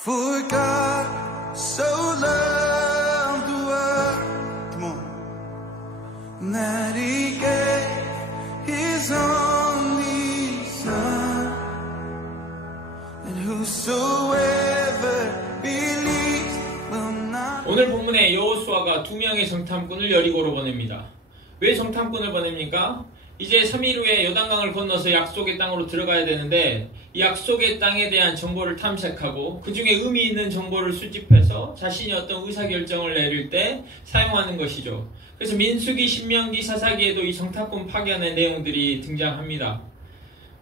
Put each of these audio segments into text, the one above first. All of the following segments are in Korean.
For God so loved the world, come on, that He gave His only Son, and whosoever believes will not. 오늘 본문에 여호수아가 두 명의 정탐꾼을 여리고로 보냅니다. 왜 정탐꾼을 보냅니까? 이제 3일 후에 요단강을 건너서 약속의 땅으로 들어가야 되는데 이 약속의 땅에 대한 정보를 탐색하고 그 중에 의미 있는 정보를 수집해서 자신이 어떤 의사결정을 내릴 때 사용하는 것이죠. 그래서 민수기, 신명기, 사사기에도 이 정탐꾼 파견의 내용들이 등장합니다.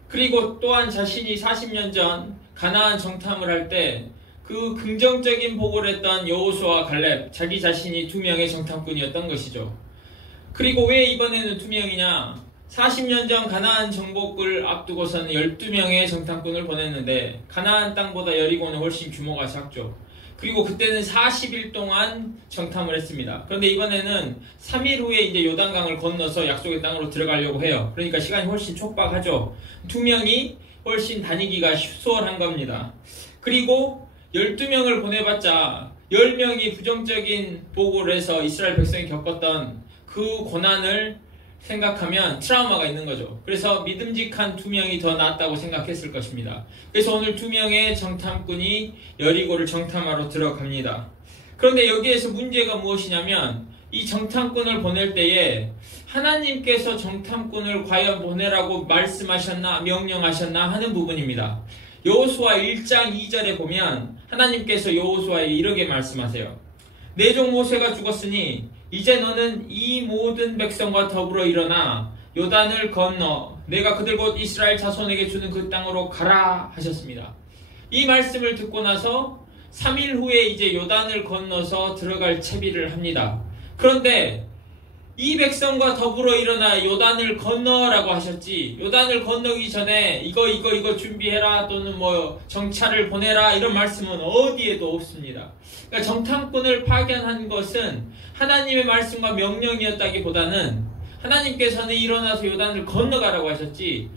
그리고 또한 자신이 40년 전 가나안 정탐을 할 때 그 긍정적인 보고를 했던 여호수아와 갈렙, 자기 자신이 두 명의 정탐꾼이었던 것이죠. 그리고 왜 이번에는 두 명이냐? 40년 전 가나안 정복을 앞두고서는 12명의 정탐꾼을 보냈는데 가나안 땅보다 여리고는 훨씬 규모가 작죠. 그리고 그때는 40일 동안 정탐을 했습니다. 그런데 이번에는 3일 후에 이제 요단강을 건너서 약속의 땅으로 들어가려고 해요. 그러니까 시간이 훨씬 촉박하죠. 두 명이 훨씬 다니기가 수월한 겁니다. 그리고 12명을 보내봤자 10명이 부정적인 보고를 해서 이스라엘 백성이 겪었던 그 고난을 생각하면 트라우마가 있는 거죠. 그래서 믿음직한 두 명이 더 낫다고 생각했을 것입니다. 그래서 오늘 두 명의 정탐꾼이 여리고를 정탐하러 들어갑니다. 그런데 여기에서 문제가 무엇이냐면 이 정탐꾼을 보낼 때에 하나님께서 정탐꾼을 과연 보내라고 말씀하셨나 명령하셨나 하는 부분입니다. 여호수아 1장 2절에 보면 하나님께서 여호수아에게 이렇게 말씀하세요. 내 종 모세가 죽었으니 이제 너는 이 모든 백성과 더불어 일어나 요단을 건너 내가 그들 곧 이스라엘 자손에게 주는 그 땅으로 가라 하셨습니다. 이 말씀을 듣고 나서 3일 후에 이제 요단을 건너서 들어갈 채비를 합니다. 그런데 이 백성과 더불어 일어나 요단을 건너라고 하셨지 요단을 건너기 전에 이거 준비해라 또는 뭐 정찰을 보내라 이런 말씀은 어디에도 없습니다. 그러니까 정탐꾼을 파견한 것은 하나님의 말씀과 명령이었다기보다는 하나님께서는 일어나서 요단을 건너가라고 하셨지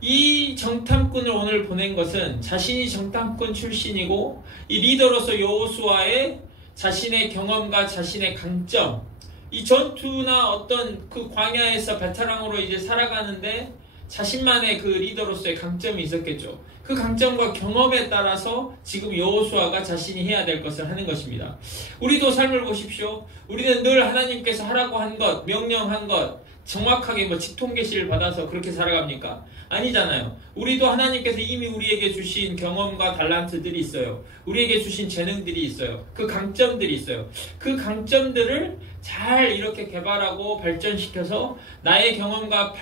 이 정탐꾼을 오늘 보낸 것은 자신이 정탐꾼 출신이고 이 리더로서 여호수아의 자신의 경험과 자신의 강점 이 전투나 어떤 그 광야에서 베테랑으로 이제 살아가는데 자신만의 그 리더로서의 강점이 있었겠죠. 그 강점과 경험에 따라서 지금 여호수아가 자신이 해야 될 것을 하는 것입니다. 우리도 삶을 보십시오. 우리는 늘 하나님께서 하라고 한 것, 명령한 것, 정확하게 뭐 직통계시를 받아서 그렇게 살아갑니까? 아니잖아요. 우리도 하나님께서 이미 우리에게 주신 경험과 달란트들이 있어요. 우리에게 주신 재능들이 있어요. 그 강점들이 있어요. 그 강점들을 잘 이렇게 개발하고 발전시켜서 나의 경험과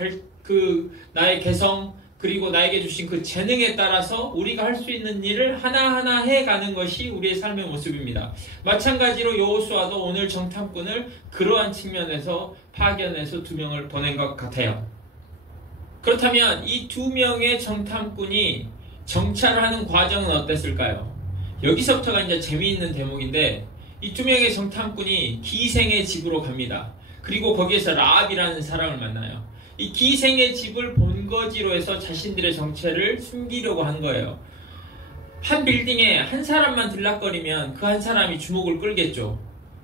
나의 개성 그리고 나에게 주신 그 재능에 따라서 우리가 할 수 있는 일을 하나하나 해가는 것이 우리의 삶의 모습입니다. 마찬가지로 여호수아도 오늘 정탐꾼을 그러한 측면에서 파견해서 두 명을 보낸 것 같아요. 그렇다면 이 두 명의 정탐꾼이 정찰을 하는 과정은 어땠을까요? 여기서부터가 이제 재미있는 대목인데 이 두 명의 정탐꾼이 기생의 집으로 갑니다. 그리고 거기에서 라합이라는 사람을 만나요. 이 기생의 집을 본거지로 해서 자신들의 정체를 숨기려고 한 거예요. 한 빌딩에 한 사람만 들락거리면 그 한 사람이 주목을 끌겠죠.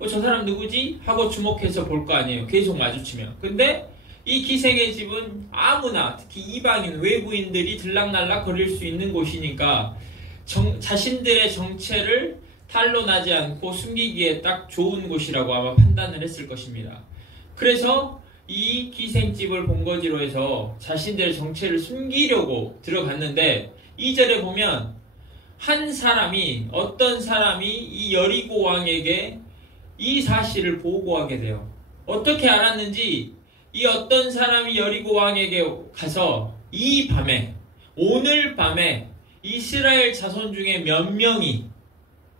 저 사람 누구지? 하고 주목해서 볼 거 아니에요. 계속 마주치면. 근데 이 기생의 집은 아무나 특히 이방인 외부인들이 들락날락 거릴 수 있는 곳이니까 자신들의 정체를 탈로 나지 않고 숨기기에 딱 좋은 곳이라고 아마 판단을 했을 것입니다. 그래서 이 기생집을 본거지로 해서 자신들의 정체를 숨기려고 들어갔는데 2절에 보면 어떤 사람이 이 여리고 왕에게 이 사실을 보고하게 돼요. 어떻게 알았는지 이 어떤 사람이 여리고 왕에게 가서 이 밤에 오늘 밤에 이스라엘 자손 중에 몇 명이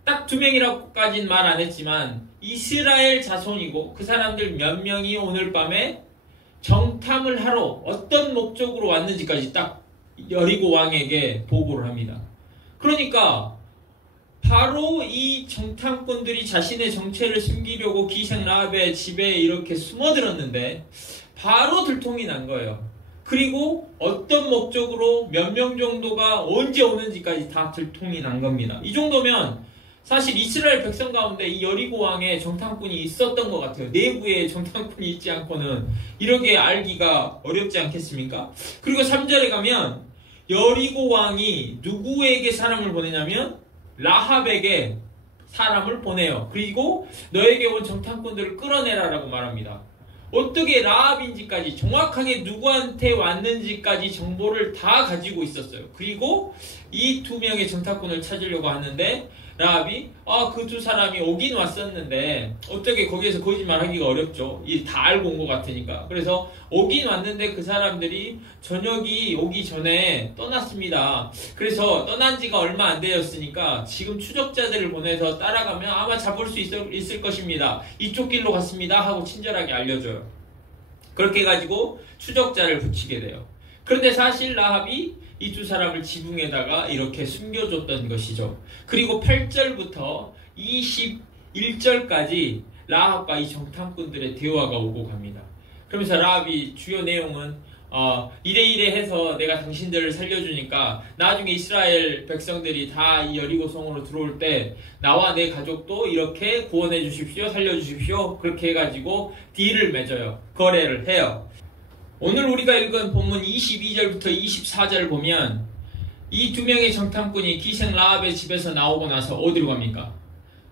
딱 2명이라고까지는 말 안 했지만 이스라엘 자손이고 그 사람들 몇 명이 오늘 밤에 정탐을 하러 어떤 목적으로 왔는지까지 딱 여리고 왕에게 보고를 합니다. 그러니까 바로 이 정탐꾼들이 자신의 정체를 숨기려고 기생 라합의 집에 이렇게 숨어들었는데 바로 들통이 난 거예요. 그리고 어떤 목적으로 몇 명 정도가 언제 오는지까지 다 들통이 난 겁니다. 이 정도면 사실 이스라엘 백성 가운데 이 여리고 왕의 정탐꾼이 있었던 것 같아요. 내부에 정탐꾼이 있지 않고는 이렇게 알기가 어렵지 않겠습니까? 그리고 3절에 가면 여리고 왕이 누구에게 사람을 보내냐면 라합에게 사람을 보내요. 그리고 너에게 온 정탐꾼들을 끌어내라라고 말합니다. 어떻게 라합인지까지 정확하게 누구한테 왔는지까지 정보를 다 가지고 있었어요. 그리고 이 2명의 정탐꾼을 찾으려고 하는데 라합이 그 2사람이 오긴 왔었는데 어떻게 거기에서 거짓말하기가 어렵죠. 다 알고 온 것 같으니까. 그래서 오긴 왔는데 그 사람들이 저녁이 오기 전에 떠났습니다. 그래서 떠난 지가 얼마 안 되었으니까 지금 추적자들을 보내서 따라가면 아마 잡을 수 있을 것입니다. 이쪽 길로 갔습니다 하고 친절하게 알려줘요. 그렇게 해가지고 추적자를 붙이게 돼요. 그런데 사실 라합이 이 2사람을 지붕에다가 이렇게 숨겨줬던 것이죠. 그리고 8절부터 21절까지 라합과 이 정탐꾼들의 대화가 오고 갑니다. 그러면서 라합이 주요 내용은 이래 해서 내가 당신들을 살려주니까 나중에 이스라엘 백성들이 다 이 여리고 성으로 들어올 때 나와 내 가족도 이렇게 구원해 주십시오, 살려주십시오. 그렇게 해가지고 딜을 맺어요. 거래를 해요. 오늘 우리가 읽은 본문 22절부터 24절을 보면 이 2명의 정탐꾼이 기생 라합의 집에서 나오고 나서 어디로 갑니까?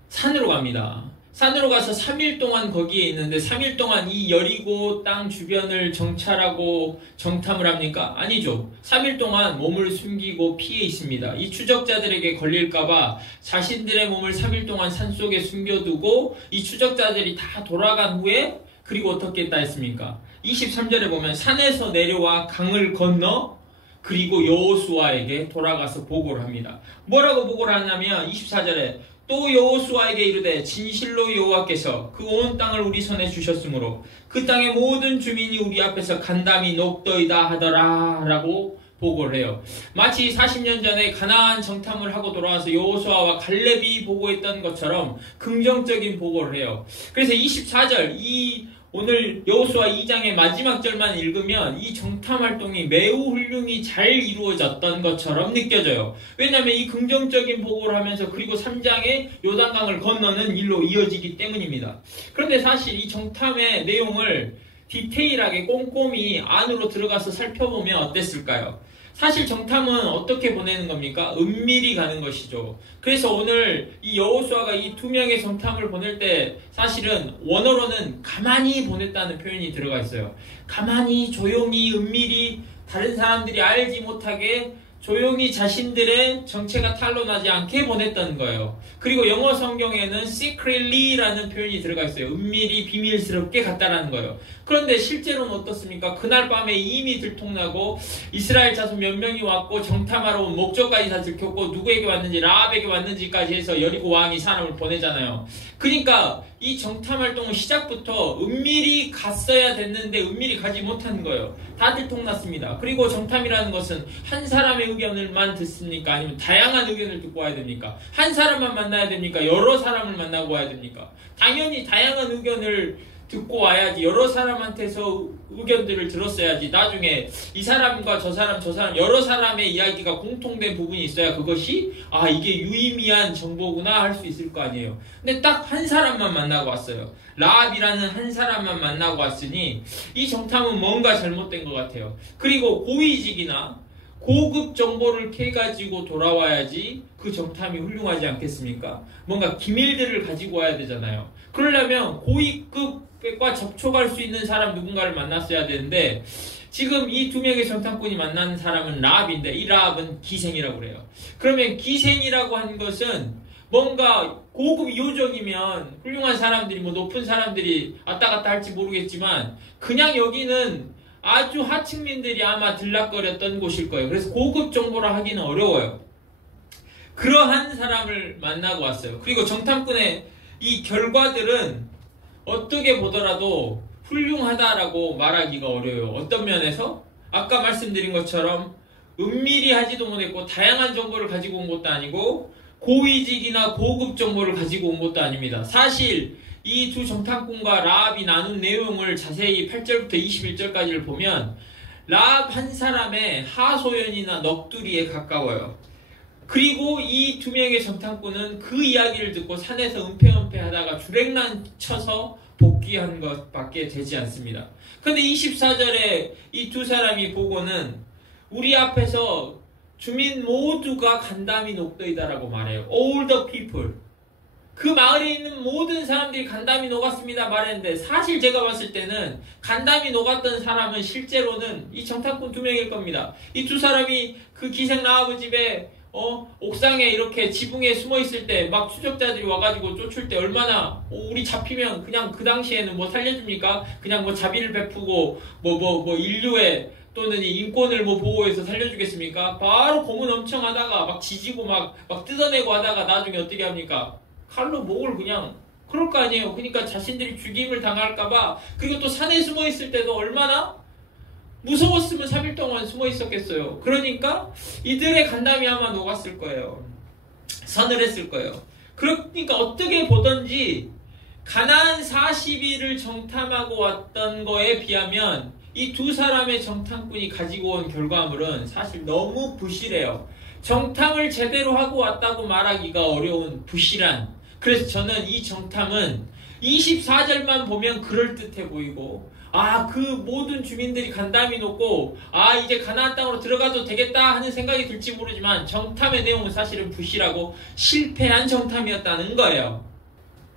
산으로 갑니다. 산으로 가서 3일 동안 거기에 있는데 3일 동안 이 여리고 땅 주변을 정찰하고 정탐을 합니까? 아니죠. 3일 동안 몸을 숨기고 피해 있습니다. 이 추적자들에게 걸릴까봐 자신들의 몸을 3일 동안 산속에 숨겨두고 이 추적자들이 다 돌아간 후에 그리고 어떻게 했다 했습니까? 23절에 보면 산에서 내려와 강을 건너 그리고 여호수아에게 돌아가서 보고를 합니다. 뭐라고 보고를 하냐면 24절에 또 여호수아에게 이르되 진실로 여호와께서 그 온 땅을 우리 손에 주셨으므로 그 땅의 모든 주민이 우리 앞에서 간담이 녹더이다 하더라 라고 보고를 해요. 마치 40년 전에 가나안 정탐을 하고 돌아와서 여호수아와 갈렙이 보고했던 것처럼 긍정적인 보고를 해요. 그래서 24절 오늘 여호수아 2장의 마지막 절만 읽으면 이 정탐 활동이 매우 훌륭히 잘 이루어졌던 것처럼 느껴져요. 왜냐하면 이 긍정적인 보고를 하면서 그리고 3장의 요단강을 건너는 일로 이어지기 때문입니다. 그런데 사실 이 정탐의 내용을 디테일하게 꼼꼼히 안으로 들어가서 살펴보면 어땠을까요? 사실 정탐은 어떻게 보내는 겁니까? 은밀히 가는 것이죠. 그래서 오늘 이 여호수아가 이 2명의 정탐을 보낼 때 사실은 원어로는 가만히 보냈다는 표현이 들어가 있어요. 가만히 조용히 은밀히 다른 사람들이 알지 못하게 조용히 자신들의 정체가 탄로나지 않게 보냈던 거예요. 그리고 영어 성경에는 secretly라는 표현이 들어가 있어요. 은밀히 비밀스럽게 갔다라는 거예요. 그런데 실제로는 어떻습니까? 그날 밤에 이미 들통나고 이스라엘 자손 몇 명이 왔고 정탐하러 온 목적까지 다 들켰고 누구에게 왔는지 라합에게 왔는지까지 해서 여리고 왕이 사람을 보내잖아요. 그러니까 이 정탐 활동은 시작부터 은밀히 갔어야 됐는데 은밀히 가지 못한 거예요. 다 들통났습니다. 그리고 정탐이라는 것은 한 사람의 의견을만 듣습니까? 아니면 다양한 의견을 듣고 와야 됩니까? 한 사람만 만나야 됩니까? 여러 사람을 만나고 와야 됩니까? 당연히 다양한 의견을 듣고 와야지. 여러 사람한테서 의견들을 들었어야지. 나중에 이 사람과 저 사람 여러 사람의 이야기가 공통된 부분이 있어야 그것이 이게 유의미한 정보구나 할 수 있을 거 아니에요. 근데 딱 한 사람만 만나고 왔어요. 라합이라는 한 사람만 만나고 왔으니 이 정탐은 뭔가 잘못된 것 같아요. 그리고 고위직이나 고급 정보를 캐가지고 돌아와야지 그 정탐이 훌륭하지 않겠습니까? 뭔가 기밀들을 가지고 와야 되잖아요. 그러려면 고위급과 접촉할 수 있는 사람 누군가를 만났어야 되는데 지금 이 2명의 정탐꾼이 만난 사람은 라합인데 이 라합은 기생이라고 그래요. 그러면 기생이라고 한 것은 뭔가 고급 요정이면 훌륭한 사람들이 높은 사람들이 왔다 갔다 할지 모르겠지만 그냥 여기는 아주 하층민들이 아마 들락거렸던 곳일 거예요. 그래서 고급 정보라 하기는 어려워요. 그러한 사람을 만나고 왔어요. 그리고 정탐꾼의 이 결과들은 어떻게 보더라도 훌륭하다라고 말하기가 어려워요. 어떤 면에서? 아까 말씀드린 것처럼 은밀히 하지도 못했고 다양한 정보를 가지고 온 것도 아니고 고위직이나 고급 정보를 가지고 온 것도 아닙니다. 사실 이 2 정탐꾼과 라합이 나눈 내용을 자세히 8절부터 21절까지를 보면 라합 한 사람의 하소연이나 넋두리에 가까워요. 그리고 이 두 명의 정탐꾼은 그 이야기를 듣고 산에서 은폐하다가 주랭랑 쳐서 복귀한 것밖에 되지 않습니다. 그런데 24절에 이 두 사람이 보고는 우리 앞에서 주민 모두가 간담이 녹더이다라고 말해요. All the people. 그 마을에 있는 모든 사람들이 간담이 녹았습니다 말했는데, 사실 제가 봤을 때는 간담이 녹았던 사람은 실제로는 이 정탐꾼 두 명일 겁니다. 이 두 사람이 그 기생 라합 집에 옥상에 이렇게 지붕에 숨어 있을 때 막 추적자들이 와가지고 쫓을 때 얼마나 우리 잡히면 그냥 그 당시에는 뭐 살려줍니까? 그냥 뭐 자비를 베푸고 뭐 인류의 또는 이 인권을 뭐 보호해서 살려주겠습니까? 바로 고문 엄청 하다가 막 지지고 막 뜯어내고 하다가 나중에 어떻게 합니까? 칼로 목을 그냥 그럴 거 아니에요. 그러니까 자신들이 죽임을 당할까봐. 그리고 또 산에 숨어 있을 때도 얼마나 무서웠으면 3일 동안 숨어 있었겠어요. 그러니까 이들의 간담이 아마 녹았을 거예요. 서늘했을 거예요. 그러니까 어떻게 보던지 가나안 40일을 정탐하고 왔던 거에 비하면 이 두 사람의 정탐꾼이 가지고 온 결과물은 사실 너무 부실해요. 정탐을 제대로 하고 왔다고 말하기가 어려운 부실한. 그래서 저는 이 정탐은 24절만 보면 그럴듯해 보이고, 그 모든 주민들이 간담이 높고 이제 가나안 땅으로 들어가도 되겠다 하는 생각이 들지 모르지만 정탐의 내용은 사실은 부실하고 실패한 정탐이었다는 거예요.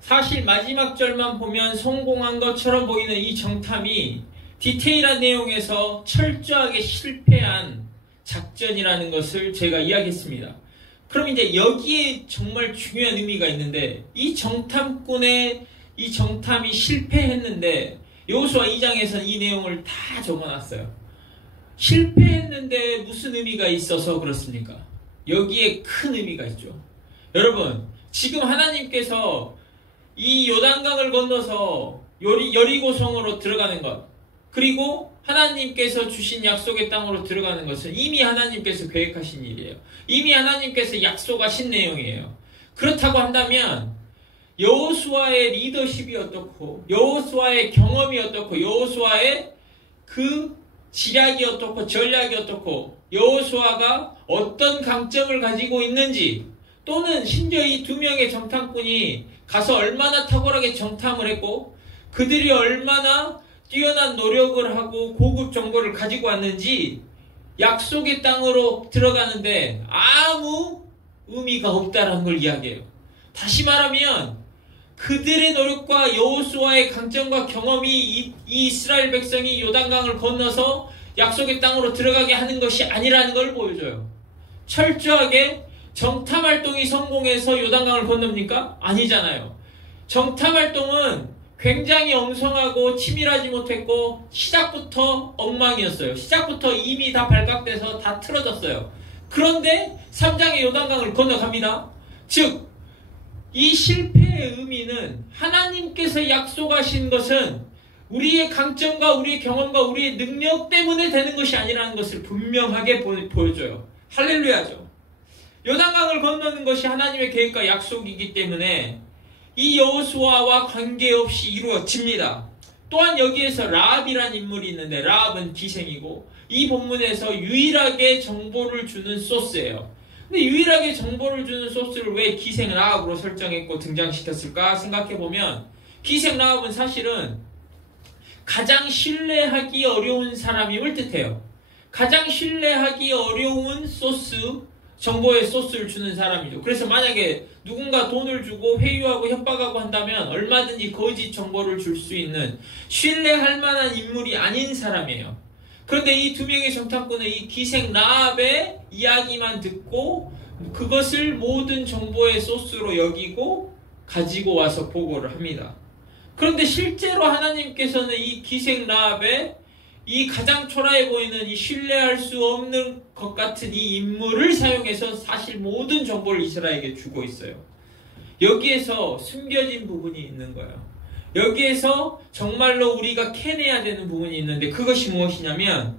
사실 마지막 절만 보면 성공한 것처럼 보이는 이 정탐이 디테일한 내용에서 철저하게 실패한 작전이라는 것을 제가 이야기했습니다. 그럼 이제 여기에 정말 중요한 의미가 있는데, 이 정탐꾼의 이 정탐이 실패했는데 여호수아 2장에서는 이 내용을 다 적어놨어요. 실패했는데 무슨 의미가 있어서 그렇습니까? 여기에 큰 의미가 있죠. 여러분, 지금 하나님께서 이 요단강을 건너서 여리고성으로 들어가는 것, 그리고 하나님께서 주신 약속의 땅으로 들어가는 것은 이미 하나님께서 계획하신 일이에요. 이미 하나님께서 약속하신 내용이에요. 그렇다고 한다면 여호수아의 리더십이 어떻고, 여호수아의 경험이 어떻고, 여호수아의 그 지략이 어떻고, 전략이 어떻고, 여호수아가 어떤 강점을 가지고 있는지, 또는 심지어 이 두 명의 정탐꾼이 가서 얼마나 탁월하게 정탐을 했고 그들이 얼마나 뛰어난 노력을 하고 고급 정보를 가지고 왔는지 약속의 땅으로 들어가는데 아무 의미가 없다는 걸 이야기해요. 다시 말하면 그들의 노력과 여호수아의 강점과 경험이 이 이스라엘 백성이 요단강을 건너서 약속의 땅으로 들어가게 하는 것이 아니라는 걸 보여줘요. 철저하게 정탐활동이 성공해서 요단강을 건넙니까? 아니잖아요. 정탐활동은 굉장히 엉성하고 치밀하지 못했고 시작부터 엉망이었어요. 시작부터 이미 다 발각돼서 다 틀어졌어요. 그런데 3장의 요단강을 건너갑니다. 즉, 이 실패의 의미는 하나님께서 약속하신 것은 우리의 강점과 우리의 경험과 우리의 능력 때문에 되는 것이 아니라는 것을 분명하게 보여줘요. 할렐루야죠. 요단강을 건너는 것이 하나님의 계획과 약속이기 때문에 이 여호수아와 관계없이 이루어집니다. 또한 여기에서 라합이라는 인물이 있는데 라합은 기생이고 이 본문에서 유일하게 정보를 주는 소스예요. 근데 유일하게 정보를 주는 소스를 왜 기생 라합으로 설정했고 등장시켰을까 생각해보면 기생 라합은 사실은 가장 신뢰하기 어려운 사람임을 뜻해요. 가장 신뢰하기 어려운 소스, 정보의 소스를 주는 사람이죠. 그래서 만약에 누군가 돈을 주고 회유하고 협박하고 한다면 얼마든지 거짓 정보를 줄 수 있는 신뢰할 만한 인물이 아닌 사람이에요. 그런데 이 두 명의 정탐꾼은 이 기생 라합의 이야기만 듣고 그것을 모든 정보의 소스로 여기고 가지고 와서 보고를 합니다. 그런데 실제로 하나님께서는 이 기생 라합의 이 가장 초라해 보이는 이 신뢰할 수 없는 것 같은 이 인물을 사용해서 사실 모든 정보를 이스라엘에게 주고 있어요. 여기에서 숨겨진 부분이 있는 거예요. 여기에서 정말로 우리가 캐내야 되는 부분이 있는데 그것이 무엇이냐면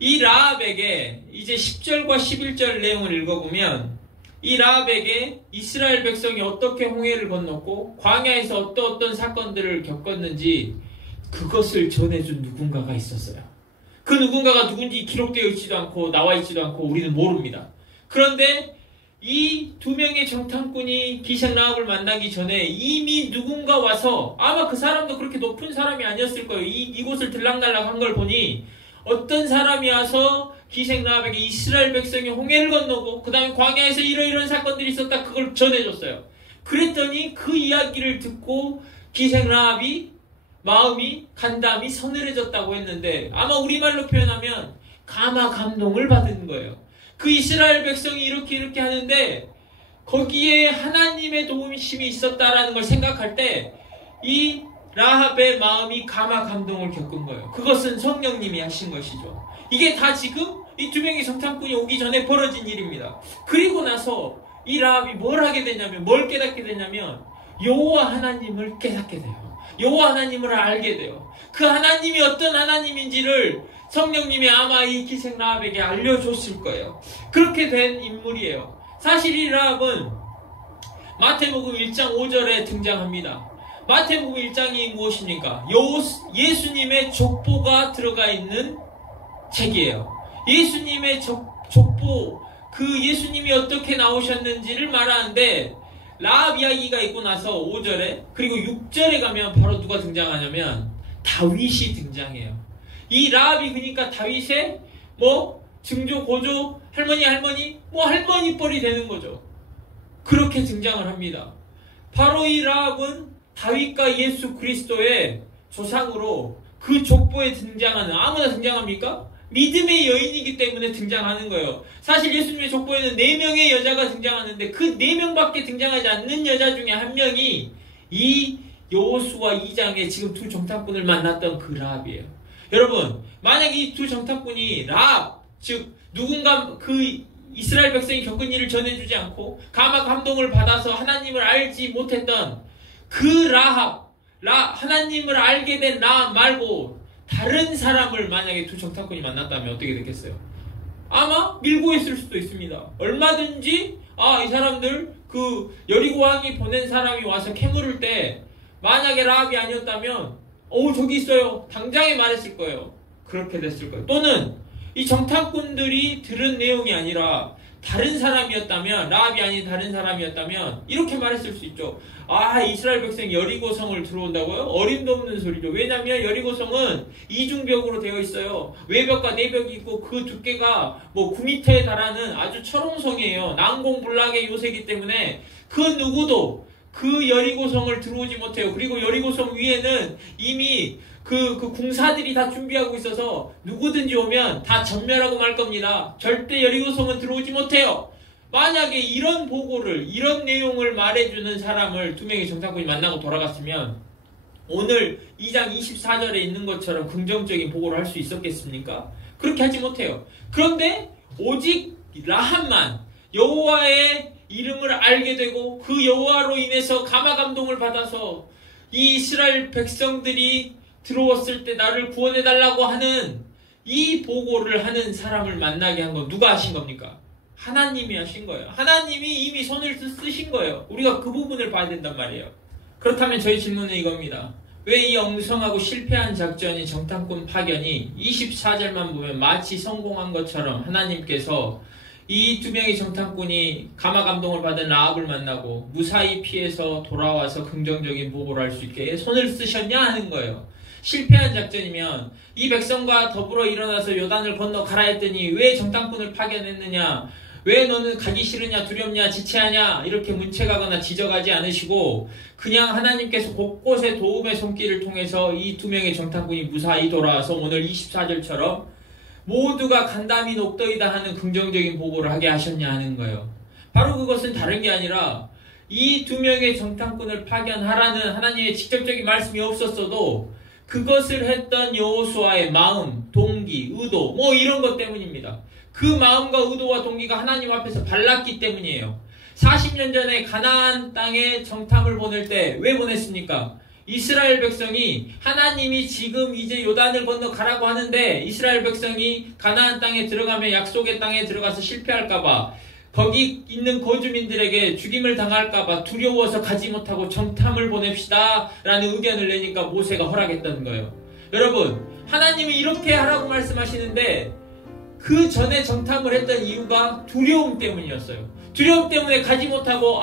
이 라합에게 이제 10절과 11절 내용을 읽어보면 이 라합에게 이스라엘 백성이 어떻게 홍해를 건넜고 광야에서 어떤 사건들을 겪었는지 그것을 전해준 누군가가 있었어요. 그 누군가가 누군지 기록되어 있지도 않고 나와 있지도 않고 우리는 모릅니다. 그런데 이 두 명의 정탐꾼이 기생 라합을 만나기 전에 이미 누군가 와서, 아마 그 사람도 그렇게 높은 사람이 아니었을 거예요. 이곳을 들락날락한 걸 보니 어떤 사람이 와서 기생 라합에게 이스라엘 백성이 홍해를 건너고 그 다음에 광야에서 이런 사건들이 있었다, 그걸 전해줬어요. 그랬더니 그 이야기를 듣고 기생 라합이 마음이, 간담이 서늘해졌다고 했는데, 아마 우리말로 표현하면 감화 감동을 받은 거예요. 그 이스라엘 백성이 이렇게 하는데 거기에 하나님의 도움심이 있었다라는 걸 생각할 때 이 라합의 마음이 감화 감동을 겪은 거예요. 그것은 성령님이 하신 것이죠. 이게 다 지금 이 두 명의 정탐꾼이 오기 전에 벌어진 일입니다. 그리고 나서 이 라합이 뭘 하게 되냐면, 뭘 깨닫게 되냐면 여호와 하나님을 깨닫게 돼요. 여호와 하나님을 알게 돼요. 그 하나님이 어떤 하나님인지를 성령님이 아마 이 기생 라합에게 알려줬을 거예요. 그렇게 된 인물이에요. 사실 이 라합은 마태복음 1장 5절에 등장합니다. 마태복음 1장이 무엇입니까? 예수님의 족보가 들어가 있는 책이에요. 예수님의 족보, 그 예수님이 어떻게 나오셨는지를 말하는데, 라합 이야기가 있고 나서 5절에, 그리고 6절에 가면 바로 누가 등장하냐면 다윗이 등장해요. 이 라합이 그러니까 다윗의 증조, 고조, 할머니, 할머니 뻘이 되는 거죠. 그렇게 등장을 합니다. 바로 이 라합은 다윗과 예수 그리스도의 조상으로 그 족보에 등장하는, 아무나 등장합니까? 믿음의 여인이기 때문에 등장하는 거예요. 사실 예수님의 족보에는 4명의 여자가 등장하는데 그 4명밖에 등장하지 않는 여자 중에 한 명이 이 여호수아 2장에 지금 두 정탐꾼을 만났던 그 라합이에요. 여러분, 만약 이 두 정탐꾼이 라합, 즉 누군가 그 이스라엘 백성이 겪은 일을 전해주지 않고 감화 감동을 받아서 하나님을 알지 못했던 그 라합, 하나님을 알게 된 라합 말고 다른 사람을 만약에 두 정탐꾼이 만났다면 어떻게 됐겠어요? 아마 밀고 있을 수도 있습니다. 얼마든지 이 사람들 그 여리고 왕이 보낸 사람이 와서 캐물을 때 만약에 라합이 아니었다면 저기 있어요, 당장에 말했을 거예요. 그렇게 됐을 거예요. 또는 이 정탐꾼들이 들은 내용이 아니라 다른 사람이었다면, 라합이 아닌 다른 사람이었다면 이렇게 말했을 수 있죠. 이스라엘 백성이 여리고성을 들어온다고요? 어림도 없는 소리죠. 왜냐하면 여리고성은 이중벽으로 되어 있어요. 외벽과 내벽이 있고 그 두께가 9m에 달하는 아주 철옹성이에요. 난공불락의 요새이기 때문에 그 누구도 그 여리고성을 들어오지 못해요. 그리고 여리고성 위에는 이미 그 궁사들이 다 준비하고 있어서 누구든지 오면 다 전멸하고 말 겁니다. 절대 여리고성은 들어오지 못해요. 만약에 이런 보고를, 이런 내용을 말해주는 사람을 두 명의 정탐꾼이 만나고 돌아갔으면 오늘 2장 24절에 있는 것처럼 긍정적인 보고를 할 수 있었겠습니까? 그렇게 하지 못해요. 그런데 오직 라합만 여호와의 이름을 알게 되고 그 여호와로 인해서 감화 감동을 받아서 이 이스라엘 백성들이 들어왔을 때 나를 구원해달라고 하는 이 보고를 하는 사람을 만나게 한 건 누가 하신 겁니까? 하나님이 하신 거예요. 하나님이 이미 손을 쓰신 거예요. 우리가 그 부분을 봐야 된단 말이에요. 그렇다면 저희 질문은 이겁니다. 왜 이 엉성하고 실패한 작전인 정탐꾼 파견이 24절만 보면 마치 성공한 것처럼 하나님께서 이 두 명의 정탐꾼이 감화 감동을 받은 라합을 만나고 무사히 피해서 돌아와서 긍정적인 보고를 할 수 있게 손을 쓰셨냐 하는 거예요. 실패한 작전이면 이 백성과 더불어 일어나서 요단을 건너 가라 했더니 왜 정탐꾼을 파견했느냐, 왜 너는 가기 싫으냐, 두렵냐, 지체하냐 이렇게 문책하거나 지적하지 않으시고 그냥 하나님께서 곳곳에 도움의 손길을 통해서 이 두 명의 정탐꾼이 무사히 돌아와서 오늘 24절처럼 모두가 간담이 녹더이다 하는 긍정적인 보고를 하게 하셨냐 하는 거예요. 바로 그것은 다른 게 아니라 이 두 명의 정탐꾼을 파견하라는 하나님의 직접적인 말씀이 없었어도 그것을 했던 여호수아의 마음, 동기, 의도 이런 것 때문입니다. 그 마음과 의도와 동기가 하나님 앞에서 발랐기 때문이에요. 40년 전에 가나안 땅에 정탐을 보낼 때 왜 보냈습니까? 이스라엘 백성이 하나님이 지금 이제 요단을 건너 가라고 하는데 이스라엘 백성이 가나안 땅에 들어가면 약속의 땅에 들어가서 실패할까봐, 거기 있는 거주민들에게 죽임을 당할까봐 두려워서 가지 못하고 정탐을 보냅시다 라는 의견을 내니까 모세가 허락했던 거예요. 여러분, 하나님이 이렇게 하라고 말씀하시는데 그 전에 정탐을 했던 이유가 두려움 때문이었어요. 두려움 때문에 가지 못하고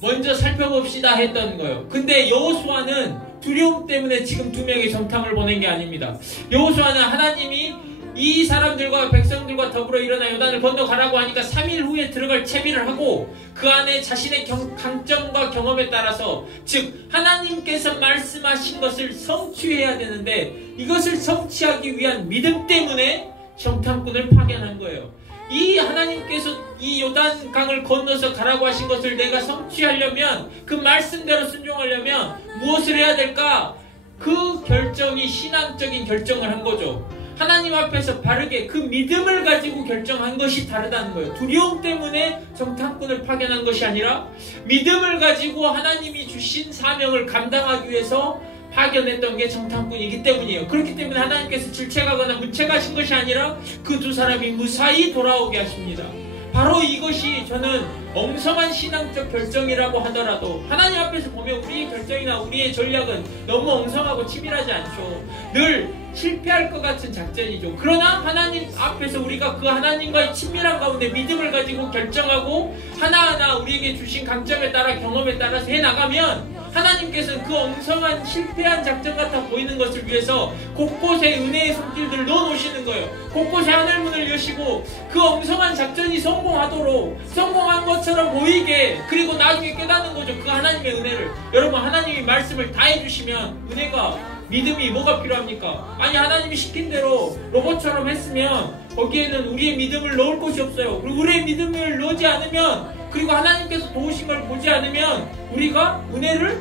먼저 살펴봅시다 했던 거예요. 근데 여호수아는 두려움 때문에 지금 2명의 정탐을 보낸 게 아닙니다. 여호수아는 하나님이 이 사람들과 백성들과 더불어 일어나 요단을 건너가라고 하니까 3일 후에 들어갈 채비를 하고 그 안에 자신의 강점과 경험에 따라서, 즉 하나님께서 말씀하신 것을 성취해야 되는데 이것을 성취하기 위한 믿음 때문에 정탐꾼을 파견한 거예요. 이 하나님께서 이 요단강을 건너서 가라고 하신 것을 내가 성취하려면, 그 말씀대로 순종하려면 무엇을 해야 될까? 그 결정이 신앙적인 결정을 한 거죠. 하나님 앞에서 바르게 그 믿음을 가지고 결정한 것이 다르다는 거예요. 두려움 때문에 정탐꾼을 파견한 것이 아니라 믿음을 가지고 하나님이 주신 사명을 감당하기 위해서 파견했던 게 정탐꾼이기 때문이에요. 그렇기 때문에 하나님께서 질책하거나 문책하신 것이 아니라 그 두 사람이 무사히 돌아오게 하십니다. 바로 이것이 저는 엉성한 신앙적 결정이라고 하더라도 하나님 앞에서 보면 우리의 결정이나 우리의 전략은 너무 엉성하고 치밀하지 않죠. 늘 실패할 것 같은 작전이죠. 그러나 하나님 앞에서 우리가 그 하나님과의 친밀한 가운데 믿음을 가지고 결정하고 하나하나 우리에게 주신 강점에 따라 경험에 따라서 해나가면 하나님께서는 그 엉성한 실패한 작전 같아 보이는 것을 위해서 곳곳에 은혜의 손길들을 넣어놓으시는 거예요. 곳곳에 하늘문을 여시고 그 엉성한 작전이 성공하도록, 성공한 것처럼 보이게, 그리고 나중에 깨닫는 거죠. 그 하나님의 은혜를. 여러분, 하나님이 말씀을 다 해주시면 은혜가, 믿음이 뭐가 필요합니까? 아니, 하나님이 시킨 대로 로봇처럼 했으면 거기에는 우리의 믿음을 넣을 곳이 없어요. 그리고 우리의 믿음을 넣지 않으면, 그리고 하나님께서 도우신 걸 보지 않으면 우리가 은혜를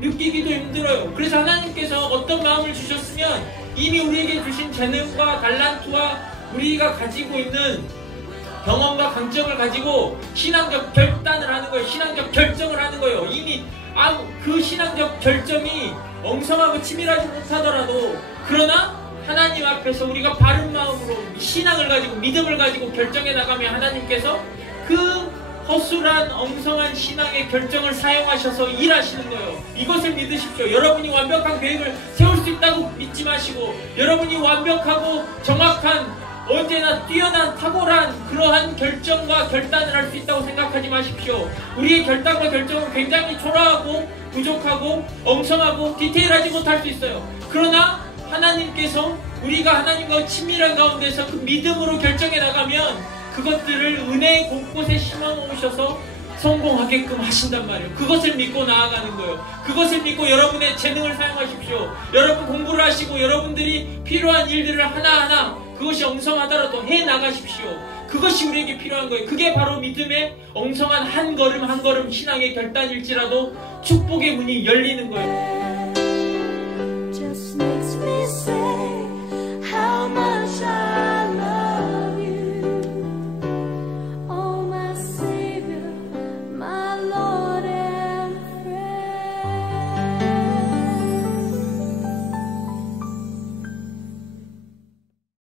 느끼기도 힘들어요. 그래서 하나님께서 어떤 마음을 주셨으면 이미 우리에게 주신 재능과 달란트와 우리가 가지고 있는 경험과 강점을 가지고 신앙적 결단을 하는 거예요. 신앙적 결정을 하는 거예요. 이미 그 신앙적 결정이 엉성하고 치밀하지 못하더라도, 그러나 하나님 앞에서 우리가 바른 마음으로 신앙을 가지고 믿음을 가지고 결정해 나가면 하나님께서 그 허술한 엉성한 신앙의 결정을 사용하셔서 일하시는 거예요. 이것을 믿으십시오. 여러분이 완벽한 계획을 세울 수 있다고 믿지 마시고, 여러분이 완벽하고 정확한, 언제나 뛰어난 탁월한 그러한 결정과 결단을 할 수 있다고 생각하지 마십시오. 우리의 결단과 결정은 굉장히 초라하고 부족하고 엉성하고 디테일하지 못할 수 있어요. 그러나 하나님께서 우리가 하나님과 친밀한 가운데서 그 믿음으로 결정해 나가면 그것들을 은혜의 곳곳에 심어놓으셔서 성공하게끔 하신단 말이에요. 그것을 믿고 나아가는 거예요. 그것을 믿고 여러분의 재능을 사용하십시오. 여러분 공부를 하시고 여러분들이 필요한 일들을 하나하나, 그것이 엉성하더라도 해나가십시오. 그것이 우리에게 필요한 거예요. 그게 바로 믿음의 엉성한 한 걸음 한 걸음 신앙의 결단일지라도 축복의 문이 열리는 거예요.